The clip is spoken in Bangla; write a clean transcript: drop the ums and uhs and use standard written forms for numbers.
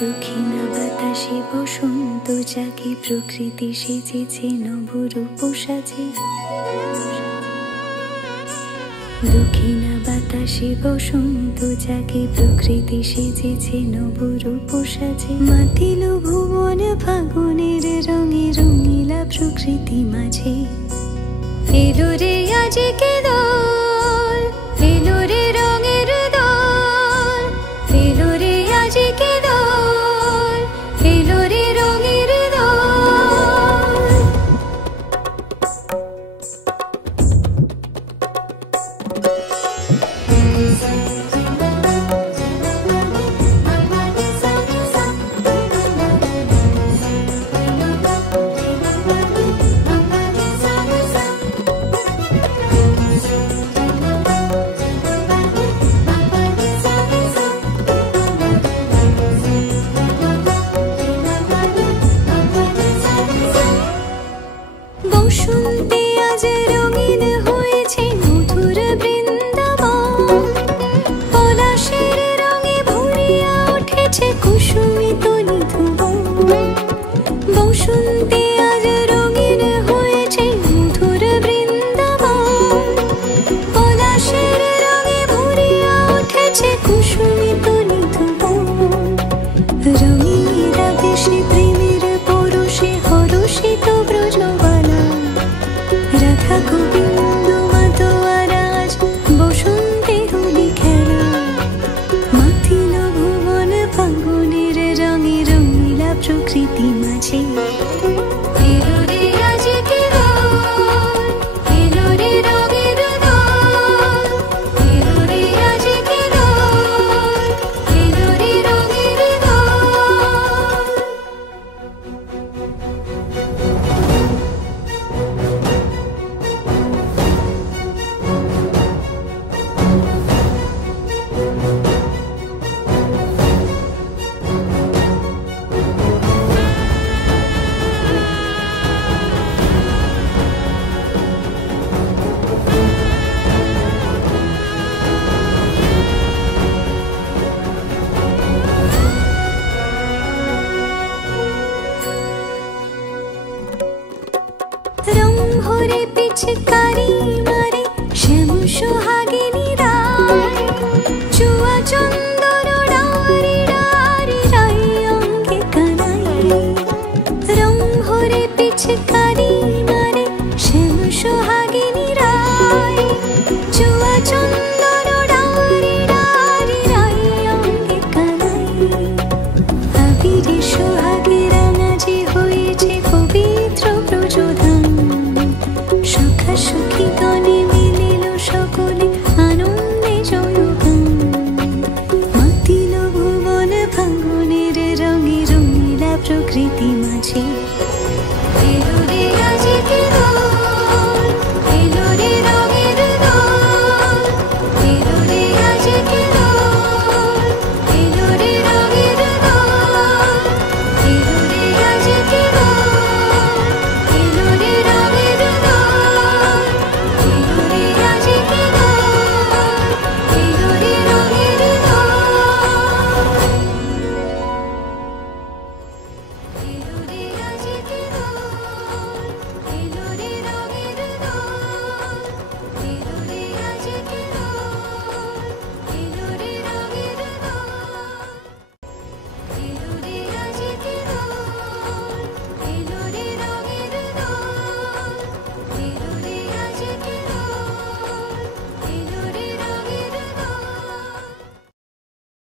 দক্ষিণা বাতাসে বসন্ত জাগে, প্রকৃতি সেজেছে নবরূপ সাজে। দক্ষিণা বাতাসে বসন্ত জাগে, প্রকৃতি সেজেছে নবরূপ সাজে। মাতিল ভুবন ফাগুনের রঙে, রঙিলা প্রকৃতি মাঝে। এলো রে আজকে দোল, এলো রে রঙের দোল, এলো রে আজকে দোল, এলো রে রঙের দোল। বসন্তে আজ রঙিন হয়েছে মধুর বৃন্দাবন, পলাশের রঙে ভরিয়া উঠেছে কুসুমিত নিধুবন। বসন্তে আজ রঙিন হয়েছে মধুর বৃন্দাবন, পলাশের রঙে ভরিয়া উঠেছে কুসুমিত নিধুবন। রঙিন আবেশে প্রেমের পরশে হরষিত ব্রজবালা, রাধা গোবিন্দ মাতোয়ারাজ বসন্তে হোলি খেলা। মাতিল ভুবন ফাগুনের রঙে, রঙিলা প্রকৃতি মাঝে। এলো রে আজকে দোল, এলো রে রঙের দোল, এলো রে আজকে দোল, এলো রে রঙের দোল। রং ভরে পিচকারি মারে শ্যাম সোহাগিনী রায়, চুয়া চন্দন ডারি ডারি রাই অঙ্গে কানাই। রং ভরে পিচকারি